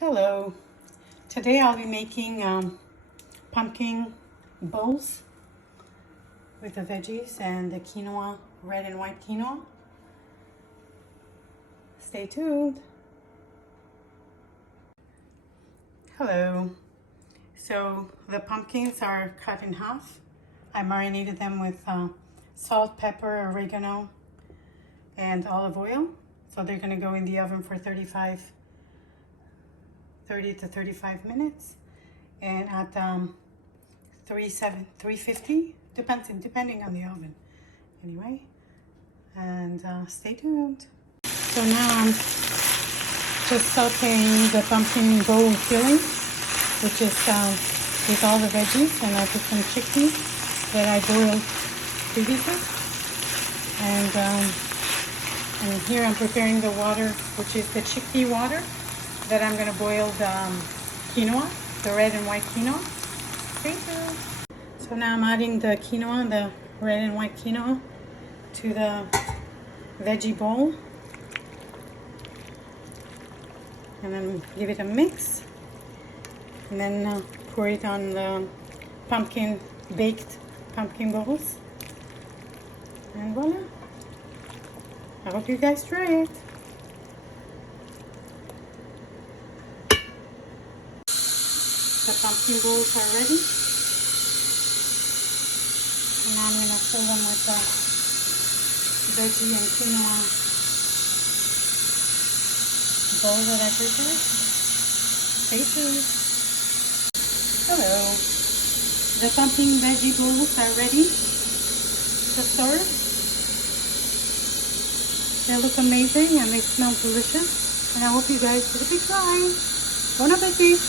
Hello, today I'll be making pumpkin bowls with the veggies and the quinoa, red and white quinoa. Stay tuned. Hello, so the pumpkins are cut in half. I marinated them with salt, pepper, oregano, and olive oil. So they're gonna go in the oven for 30 to 35 minutes, and at 350, depending on the oven. Anyway, and stay tuned. So now I'm just sauteing the pumpkin bowl filling, which is with all the veggies, and I put some chickpeas that I boiled previously, and here I'm preparing the water, which is the chickpea water that I'm going to boil the quinoa, the red and white quinoa. Stay tuned. So now I'm adding the quinoa, the red and white quinoa, to the veggie bowl. And then give it a mix. And then pour it on the baked pumpkin bowls. And voila. I hope you guys try it. The pumpkin bowls are ready. And now I'm going to fill them with the veggie and quinoa bowl that I prepared. Stay tuned. Hello. The pumpkin veggie bowls are ready to serve. They look amazing and they smell delicious. And I hope you guys give it a try. Bon appetit!